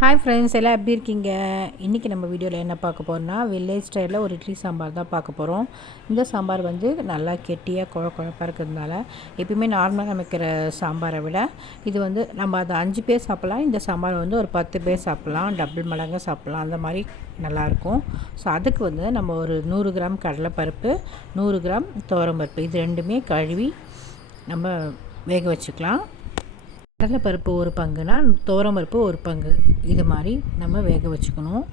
Hi friends, எல்லாம் எப்படி இருக்கீங்க? இன்றைக்கி நம்ம வீடியோவில் என்ன பார்க்க போகிறோம்னா, வில்லேஜ் ஸ்டைலில் ஒரு இட்லி சாம்பார் தான் பார்க்க போகிறோம். இந்த சாம்பார் வந்து நல்லா கெட்டியாக குழப்பாக இருக்கிறதுனால எப்பயுமே நார்மலாக சமைக்கிற சாம்பாரை விட இது வந்து நம்ம அதை 5 பேர் சாப்பிட்லாம். இந்த சாம்பார் வந்து ஒரு 10 பேர் சாப்பிட்லாம், டபுள் மடங்காக சாப்பிட்லாம். அந்த மாதிரி நல்லாயிருக்கும். ஸோ அதுக்கு வந்து நம்ம ஒரு 100 கிராம் கடலைப்பருப்பு, 100 கிராம் துவரம்பருப்பு, இது ரெண்டுமே கழுவி நம்ம வேக வச்சுக்கலாம். கடலைப்பருப்பு ஒரு பங்குனா துவரம்பருப்பு ஒரு பங்கு, இது மாதிரி நம்ம வேக வச்சுக்கணும்.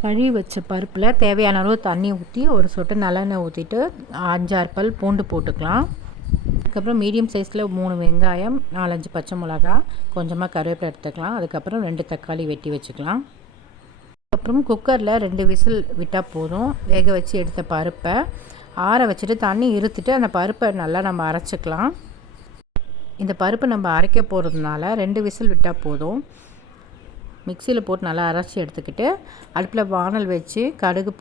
கழுவி வச்ச பருப்பில் தேவையான அளவு தண்ணி ஊற்றி ஒரு சொட்டு நல்லெண்ணெய் ஊற்றிட்டு 5-6 பல் பூண்டு போட்டுக்கலாம். அதுக்கப்புறம் மீடியம் சைஸில் 3 வெங்காயம், 4-5 பச்சை மிளகா, கொஞ்சமாக கருவேப்பிலை எடுத்துக்கலாம். அதுக்கப்புறம் 2 தக்காளி வெட்டி வச்சுக்கலாம். அப்புறம் குக்கரில் 2 விசில் விட்டால் போதும். வேக வச்சு எடுத்த பருப்பை ஆற வச்சுட்டு தண்ணி இருத்துட்டு அந்த பருப்பை நல்லா நம்ம அரைச்சிக்கலாம். இந்த பருப்பு நம்ம அரைக்க போகிறதுனால 2 விசில் விட்டால் போதும். மிக்சியில் போட்டு நல்லா அரைச்சி எடுத்துக்கிட்டு அடுப்பில் வானல் வச்சு கடுகு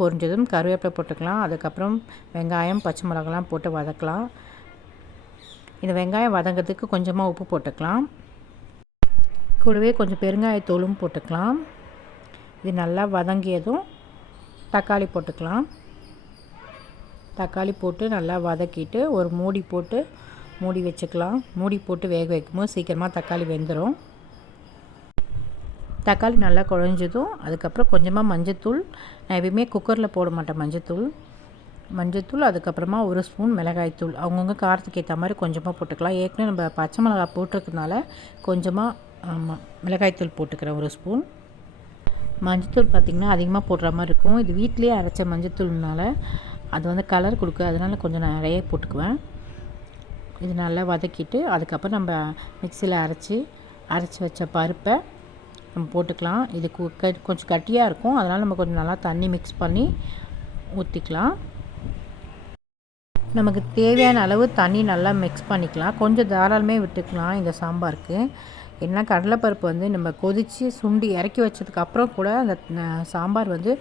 பொரிஞ்சதும் கருவேப்பிலை போட்டுக்கலாம். அதுக்கப்புறம் வெங்காயம், பச்சை மிளகாலாம் போட்டு வதக்கலாம். இந்த வெங்காயம் வதங்கிறதுக்கு கொஞ்சமாக உப்பு போட்டுக்கலாம். கூடவே கொஞ்சம் பெருங்காயத்தூளும் போட்டுக்கலாம். இது நல்லா வதங்கியதும் தக்காளி போட்டுக்கலாம். தக்காளி போட்டு நல்லா வதக்கிட்டு ஒரு மூடி வச்சுக்கலாம். மூடி போட்டு வேக வைக்கும்போது சீக்கிரமாக தக்காளி வெந்துடும். தக்காளி நல்லா குழஞ்சதும் அதுக்கப்புறம் கொஞ்சமாக மஞ்சத்தூள், நான் எப்பயுமே குக்கரில் போட மாட்டேன் மஞ்சத்தூள், அதுக்கப்புறமா 1 ஸ்பூன் மிளகாய்த்தூள், அவங்கவுங்க காரத்துக்கு ஏற்ற மாதிரி கொஞ்சமாக போட்டுக்கலாம். ஏற்கனவே நம்ம பச்சை மிளகாய் போட்டிருக்கனால கொஞ்சமாக மிளகாய்த்தூள் போட்டுக்கிறேன் 1 ஸ்பூன். மஞ்சத்தூள் பார்த்திங்கன்னா அதிகமாக போடுற மாதிரி இருக்கும். இது வீட்டிலேயே அரைச்ச மஞ்சத்தூள்னால அது வந்து கலர் கொடுக்கு, அதனால் கொஞ்சம் நிறைய போட்டுக்குவேன். இது நல்லா வதக்கிட்டு அதுக்கப்புறம் நம்ம மிக்சியில் அரைச்சி வச்ச பருப்பை நம்ம போட்டுக்கலாம். இது கொஞ்சம் கட்டியாக இருக்கும், அதனால் நம்ம கொஞ்சம் நல்லா தண்ணி மிக்ஸ் பண்ணி ஊற்றிக்கலாம். நமக்கு தேவையான அளவு தண்ணி நல்லா மிக்ஸ் பண்ணிக்கலாம். கொஞ்சம் தாராளமே விட்டுக்கலாம் இந்த சாம்பாருக்கு. ஏன்னா கடலைப்பருப்பு வந்து நம்ம கொதித்து சுண்டி இறக்கி வச்சதுக்கப்புறம் கூட அந்த சாம்பார் வந்து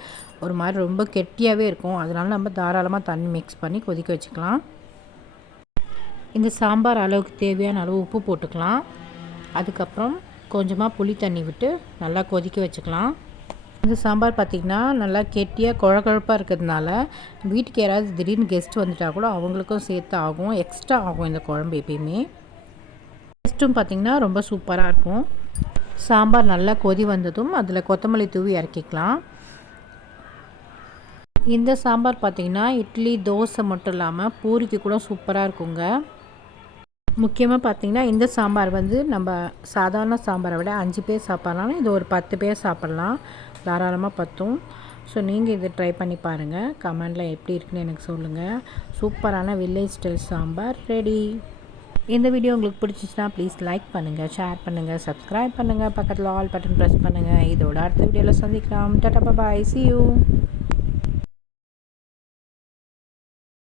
ஒரு மாதிரி ரொம்ப கெட்டியாகவே இருக்கும். அதனால் நம்ம தாராளமாக தண்ணி மிக்ஸ் பண்ணி கொதிக்க வச்சுக்கலாம். இந்த சாம்பார் அளவுக்கு தேவையான அளவு உப்பு போட்டுக்கலாம். அதுக்கப்புறம் கொஞ்சமாக புளி தண்ணி விட்டு நல்லா கொதிக்க வச்சுக்கலாம். இந்த சாம்பார் பார்த்திங்கன்னா நல்லா கெட்டியாக குழப்பாக இருக்கிறதுனால வீட்டுக்கு யாராவது திடீர்னு கெஸ்ட் வந்துட்டால் கூட அவங்களுக்கும் சேர்த்து ஆகும், எக்ஸ்ட்ரா ஆகும் இந்த குழம்பு. எப்பயுமே டேஸ்ட்டும் பார்த்திங்கன்னா ரொம்ப சூப்பராக இருக்கும். சாம்பார் நல்லா கொதி வந்ததும் அதில் கொத்தமல்லி தூவி இறக்கிக்கலாம். இந்த சாம்பார் பார்த்திங்கன்னா இட்லி, தோசை மட்டும் இல்லாமல் பூரிக்கு கூட சூப்பராக இருக்குங்க. முக்கியமாக பார்த்திங்கன்னா இந்த சாம்பார் வந்து நம்ம சாதாரண சாம்பாரை விட 5 பேர் சாப்பிட்லாம். இது ஒரு 10 பேர் சாப்பிட்லாம், தாராளமாக பத்தும். ஸோ நீங்கள் இதை ட்ரை பண்ணி பாருங்கள். கமெண்டில் எப்படி இருக்குன்னு எனக்கு சொல்லுங்கள். சூப்பரான வில்லேஜ் ஸ்டைல் சாம்பார் ரெடி. இந்த வீடியோ உங்களுக்கு பிடிச்சிச்சின்னா ப்ளீஸ் லைக் பண்ணுங்கள், ஷேர் பண்ணுங்கள், சப்ஸ்கிரைப் பண்ணுங்கள், பக்கத்தில் ஆல் பட்டன் ப்ரெஸ் பண்ணுங்கள். இதோட அடுத்த வீடியோவில் சந்திக்கலாம். டாடா, பாய், see you.